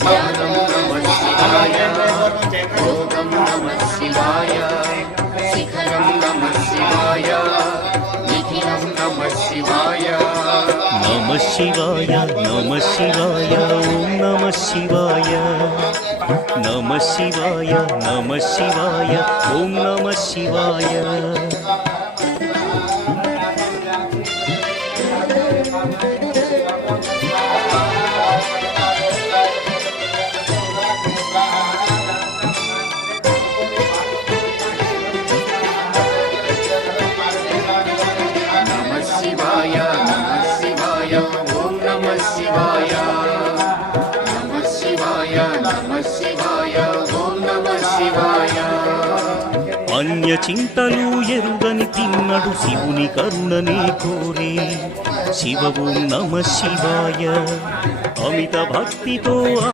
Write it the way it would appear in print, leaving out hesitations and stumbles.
ध्यानं नमः शिवाय योगं नमः शिवाय शिखरं नमः शिवाय निखिलं नमः शिवाय नमः शिवाय नमः शिवाय ॐ नमः शिवाय नमः शिवाय नमः शिवाय ॐ नमः शिवाय అన్య చింతలు ఎరుగని తిన్నడు శివుని కరుణనే కోరే శివ ఓం నమ శివాయ అమిత భక్తితో